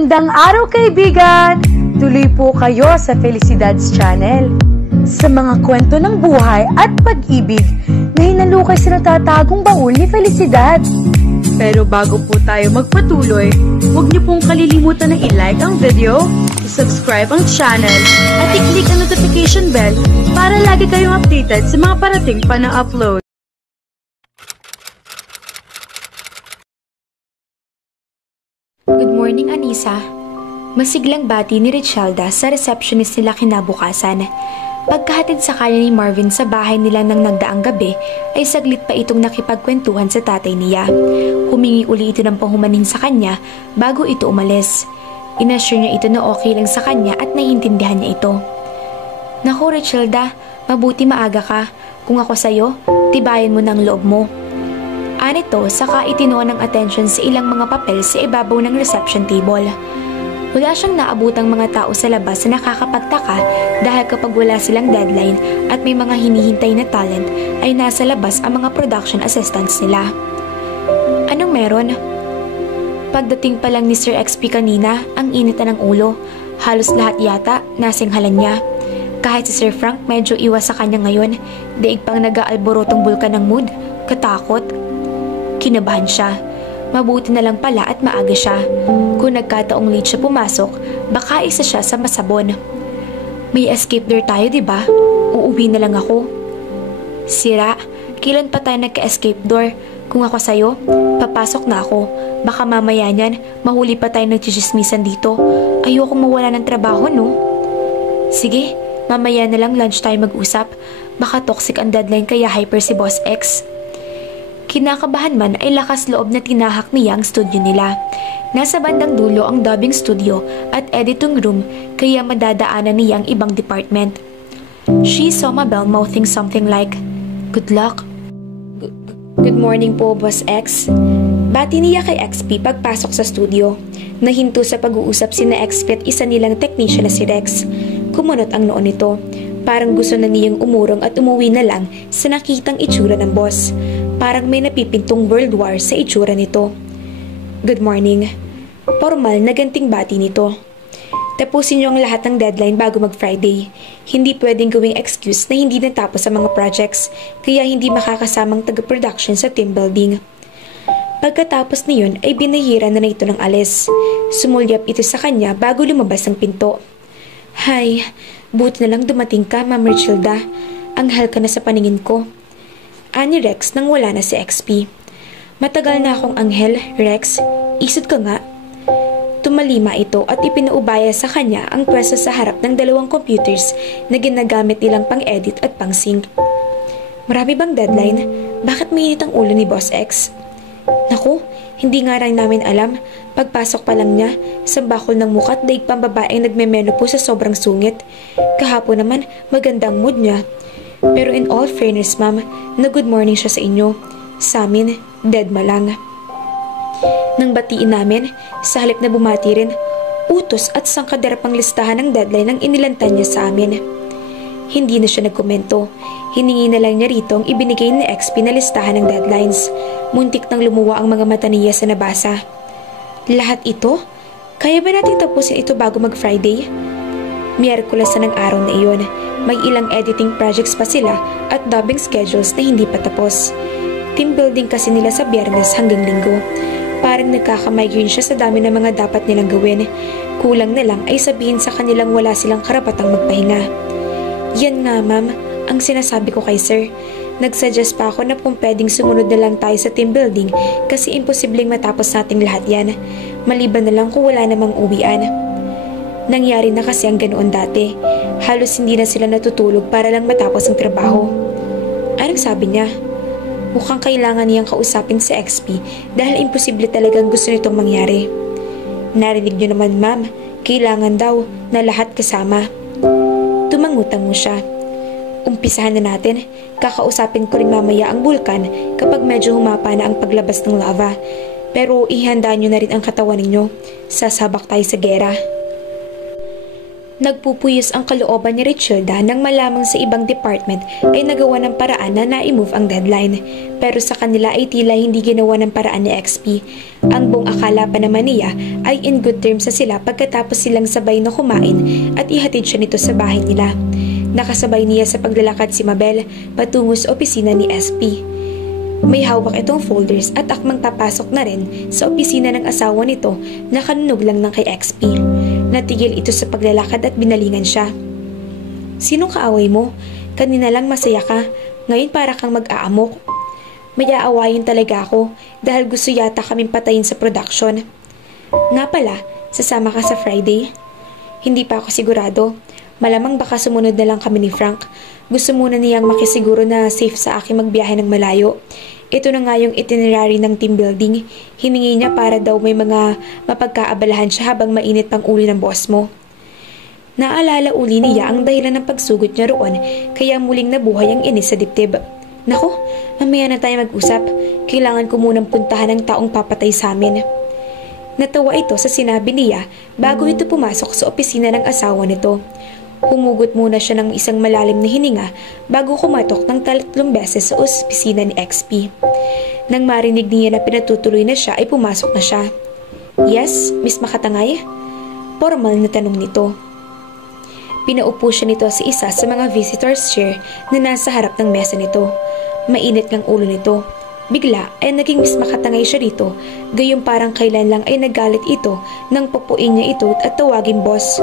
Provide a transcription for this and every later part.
Magandang araw kaibigan! Tuloy po kayo sa Felicidad's Channel. Sa mga kwento ng buhay at pag-ibig na hinalukay sa natatagong baul ni Felicidad. Pero bago po tayo magpatuloy, huwag niyo pong kalilimutan na i-like ang video, i-subscribe ang channel, at i-click ang notification bell para lagi kayong updated sa mga parating pa na upload. Good morning, Anissa. Masiglang bati ni Richelda sa receptionist nila kinabukasan. Pagkahatid sa kanya ni Marvin sa bahay nila ng nagdaang gabi, ay saglit pa itong nakipagkwentuhan sa tatay niya. Humingi uli ito ng panghumanin sa kanya bago ito umalis. Inassure niya ito na okay lang sa kanya at naiintindihan niya ito. Naku, Richelda, mabuti maaga ka. Kung ako sa'yo, tibayan mo ng loob mo. Anito, saka itinoon ng atensyon sa ilang mga papel sa ibabaw ng reception table. Wala siyang naabutang mga tao sa labas na nakakapagtaka dahil kapag wala silang deadline at may mga hinihintay na talent ay nasa labas ang mga production assistants nila. Anong meron? Pagdating pa lang ni Sir XP kanina, ang init na ng ulo. Halos lahat yata nasinghalan niya. Kahit si Sir Frank medyo iwas sa kanya ngayon, daig pang nag-aalborotong bulkan ng mood, katakot. Kinabahan siya. Mabuti na lang pala at maaga siya. Kung nagkataong late siya pumasok, baka isa siya sa masabon. May escape door tayo, diba? Uuwi na lang ako. Sira, kailan pa tayo nagka-escape door? Kung ako sa'yo, papasok na ako. Baka mamaya niyan, mahuli pa tayo nagchichismisan dito. Ayoko mawala ng trabaho, no? Sige, mamaya na lang lunch tayo mag-usap. Baka toxic ang deadline kaya hyper si Boss X. Kinakabahan man ay lakas loob na tinahak niya ang studio nila. Nasa bandang dulo ang dubbing studio at editing room kaya madadaanan niya ang ibang department. She saw Mabel mouthing something like, "Good luck." Good morning po, Boss X. Bati niya kay XP pagpasok sa studio. Nahinto sa pag-uusap sina XP at isa nilang technician na si Rex. Kumunot ang noon nito. Parang gusto na niyang umurong at umuwi na lang sa nakitang itsura ng boss. Parang may napipintong World War sa itsura nito. Good morning. Formal na ganting bati nito. Tapusin niyo ang lahat ng deadline bago mag-Friday. Hindi pwedeng gawing excuse na hindi natapos ang mga projects, kaya hindi makakasamang taga-production sa team building. Pagkatapos niyon ay binahira na ito ng alis. Sumulyap ito sa kanya bago lumabas ng pinto. Hay, buti na lang dumating ka, Ma'am Richelda. Anghel ka na sa paningin ko. Ani Rex nang wala na si XP. Matagal na akong anghel, Rex. Isod ka nga. Tumalima ito at ipinaubaya sa kanya ang pwesto sa harap ng dalawang computers na ginagamit nilang pang-edit at pang-sync. Marami bang deadline? Bakit mainit ang ulo ni Boss X? Naku, hindi nga rin namin alam. Pagpasok pa lang niya, sa bakol ng mukha at daig pang babaeng nagme-menopause sa sobrang sungit. Kahapon naman, magandang mood niya. Pero in all fairness, ma'am, na good morning siya sa inyo. Sa amin, dead ma lang. Nang batiin namin, sa halip na bumati rin, utos at sangkadera pang listahan ng deadline ang inilantan niya sa amin. Hindi na siya nagkomento. Hiningi na lang niya rito ang ibinigay ni XP na listahan ng deadlines. Muntik nang lumuwa ang mga mata niya sa nabasa. Lahat ito? Kaya ba natin tapusin ito bago mag-Friday? Miyerkules na ng araw na iyon. May ilang editing projects pa sila at dubbing schedules na hindi pa tapos. Team building kasi nila sa Biyernes hanggang Linggo. Parang nagkakamigraine siya sa dami ng mga dapat nilang gawin. Kulang na lang ay sabihin sa kanilang wala silang karapatang magpahinga. Yan nga, ma'am, ang sinasabi ko kay sir. Nagsuggest pa ako na kung pwedeng sumunod na lang tayo sa team building kasi imposibleng matapos nating lahat yan. Maliban na lang kung wala namang uwian. Nangyari na kasi ang ganoon dati. Halos hindi na sila natutulog para lang matapos ang trabaho. Anong sabi niya? Mukhang kailangan niyang kausapin si XP dahil imposible talagang gusto nitong mangyari. Narinig niyo naman, ma'am, kailangan daw na lahat kasama. Tumangutang mo siya. Umpisahan na natin. Kakausapin ko rin mamaya ang bulkan kapag medyo humapa na ang paglabas ng lava. Pero ihanda niyo na rin ang katawan ninyo. Sasabak tayo sa gera. Nagpupuyos ang kalooban ni Richelda nang malamang sa ibang department ay nagawa ng paraan na na-move ang deadline. Pero sa kanila ay tila hindi ginawa ng paraan ni XP. Ang buong akala pa naman niya ay in good terms sa sila pagkatapos silang sabay na kumain at ihatid siya nito sa bahay nila. Nakasabay niya sa paglalakad si Mabel patungo sa opisina ni SP. May hawak itong folders at akmang papasok na rin sa opisina ng asawa nito na kanunog lang ng kay XP. Natigil ito sa paglalakad at binalingan siya. Sinong kaaway mo? Kanina lang masaya ka, ngayon para kang mag-aamok. May aawayin talaga ako dahil gusto yata kaming patayin sa production. Nga pala, sasama ka sa Friday? Hindi pa ako sigurado. Malamang baka sumunod na lang kami ni Frank. Gusto muna niyang makisiguro na safe sa akin magbiyahe ng malayo. Ito na nga yung itinerary ng team building. Hiningi niya para daw may mga mapagkaabalahan siya habang mainit pang ulo ng boss mo. Naalala uli niya ang dahilan ng pagsugot niya roon kaya muling nabuhay ang inis sa dibdib. Naku, mamaya na tayo mag-usap. Kailangan ko munang puntahan ang taong papatay sa amin. Natawa ito sa sinabi niya bago ito pumasok sa opisina ng asawa nito. Humugot muna siya ng isang malalim na hininga bago kumatok ng 3 beses sa opisina ni XP. Nang marinig niya na pinatutuloy na siya ay pumasok na siya. Yes, Miss Makatangay? Formal na tanong nito. Pinaupo siya nito sa isa sa mga visitor's chair na nasa harap ng mesa nito. Mainit ng ulo nito. Bigla ay naging Miss Makatangay siya dito, gayong parang kailan lang ay nagalit ito nang pupuin niya ito at tawagin boss.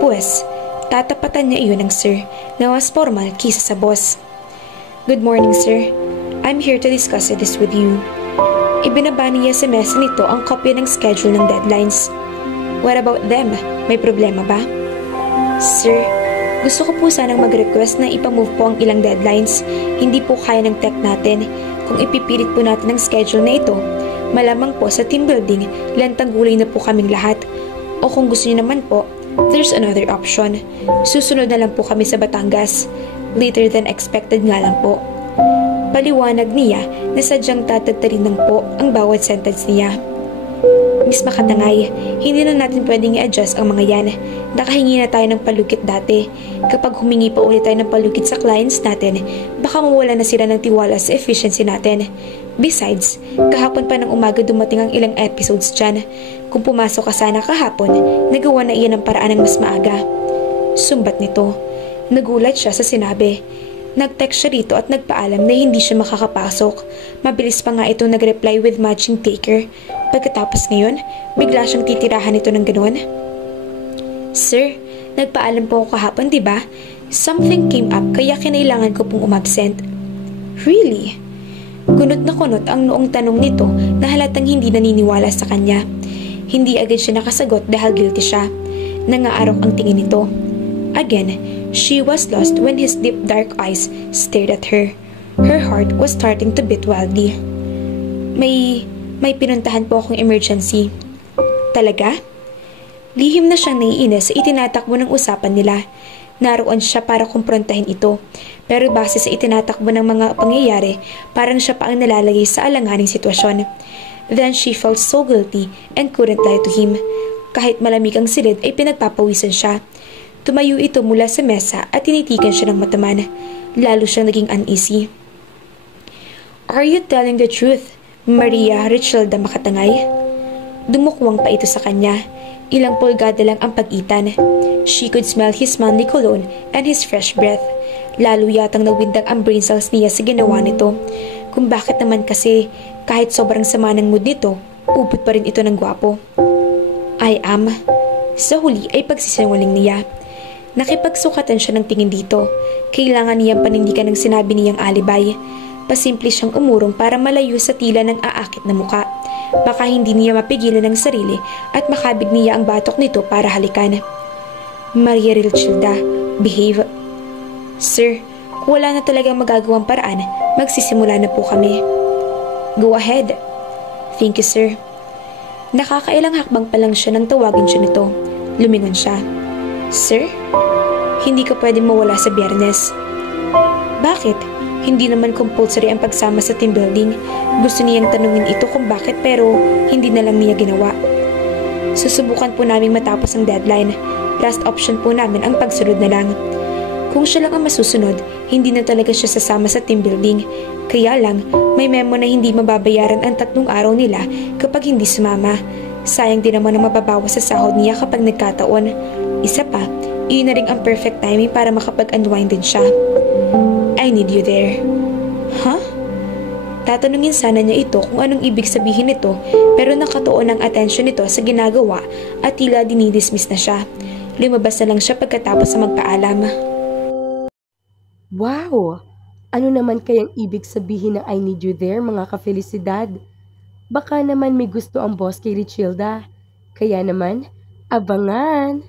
Pues, tatapatan niya iyon ng sir na mas formal kisa sa boss. Good morning, sir. I'm here to discuss this with you. Ibinaba niya sa mesa nito ang kopya ng schedule ng deadlines. What about them? May problema ba? Sir, gusto ko po sanang mag-request na ipamove po ang ilang deadlines. Hindi po kaya ng tech natin. Kung ipipilit po natin ang schedule na ito, malamang po sa team building, lantang gulay na po kaming lahat. O kung gusto niyo naman po, there's another option. Susunod na lang po kami sa Batangas. Later than expected nga lang po. Paliwanag niya na sadyang tatagtarin ng po ang bawat sentence niya. Miss Makatangay, hindi na natin pwedeng i-adjust ang mga yan. Nakahingi na tayo ng palugit dati. Kapag humingi pa ulit tayo ng palugit sa clients natin, baka mawala na sila ng tiwala sa efficiency natin. Besides, kahapon pa ng umaga dumating ang ilang episodes dyan. Kung pumasok ka sana kahapon, nagawa na iyan ang paraan ng mas maaga. Sumbat nito. Nagulat siya sa sinabi. Nag-text siya rito at nagpaalam na hindi siya makakapasok. Mabilis pa nga ito nag-reply with matching taker. Pagkatapos ngayon, bigla siyang titirahan ito ng ganoon. Sir, nagpaalam po ako kahapon, diba? Something came up kaya kinailangan ko pong umabsent. Really? Kunot na kunot ang noong tanong nito na halatang hindi naniniwala sa kanya. Hindi agad siya nakasagot dahil guilty siya. Nangaarok ang tingin nito. Again, she was lost when his deep dark eyes stared at her. Her heart was starting to beat wildly. May pinuntahan po akong emergency. Talaga? Lihim na siyang naiinis sa itinatakbo ng usapan nila. Naroon siya para kumprontahin ito. Pero base sa itinatakbo ng mga pangyayari, parang siya pa ang nalalagay sa alanganing sitwasyon. Then she felt so guilty and couldn't lie to him. Kahit malamig ang silid ay pinagpapawisan siya. Tumayo ito mula sa mesa at tinitigan siya ng mataman. Lalo siyang naging uneasy. Are you telling the truth, Maria Richelda Makatangay? Dumukwang pa ito sa kanya. Ilang pulgada lang ang pagitan. She could smell his manly cologne and his fresh breath. Lalo yatang nagwindang ang brain cells niya sa ginawa nito. Kung bakit naman kasi kahit sobrang sama ng mood nito, upot pa rin ito ng gwapo. I am. Sa huli ay pagsisinungaling niya. Nakipagsukatan siya ng tingin dito. Kailangan niyang panindigan ng sinabi niyang alibay. Pasimple siyang umurong para malayo sa tila ng aakit na muka. Baka hindi niya mapigilan ng sarili at makabig niya ang batok nito para halikan. Maria Richelda, behave. Sir, kung wala na talagang magagawang paraan, magsisimula na po kami. Go ahead. Thank you, sir. Nakakailang hakbang pa lang siya nang tawagin siya nito. Lumingon siya. Sir, hindi ka pwedeng mawala sa Biyernes. Bakit? Hindi naman compulsory ang pagsama sa team building. Gusto niyang tanungin ito kung bakit pero hindi na lang niya ginawa. Susubukan po naming matapos ang deadline. Last option po namin ang pagsunod na lang. Kung siya lang ang masusunod, hindi na talaga siya sasama sa team building. Kaya lang, may memo na hindi mababayaran ang 3 araw nila kapag hindi sumama. Sayang din naman ang mababawas sa sahod niya kapag nagkataon. Isa pa, iyon na rin ang perfect timing para makapag-unwind din siya. I need you there. Huh? Tatanungin sana niya ito kung anong ibig sabihin nito, pero nakatuon ang atensyon nito sa ginagawa at tila dinidismiss na siya. Lumabas na lang siya pagkatapos sa magpaalam. Wow! Ano naman kayang ibig sabihin ng I need you there, mga ka-Felicidad? Baka naman may gusto ang boss kay Richilda. Kaya naman, abangan!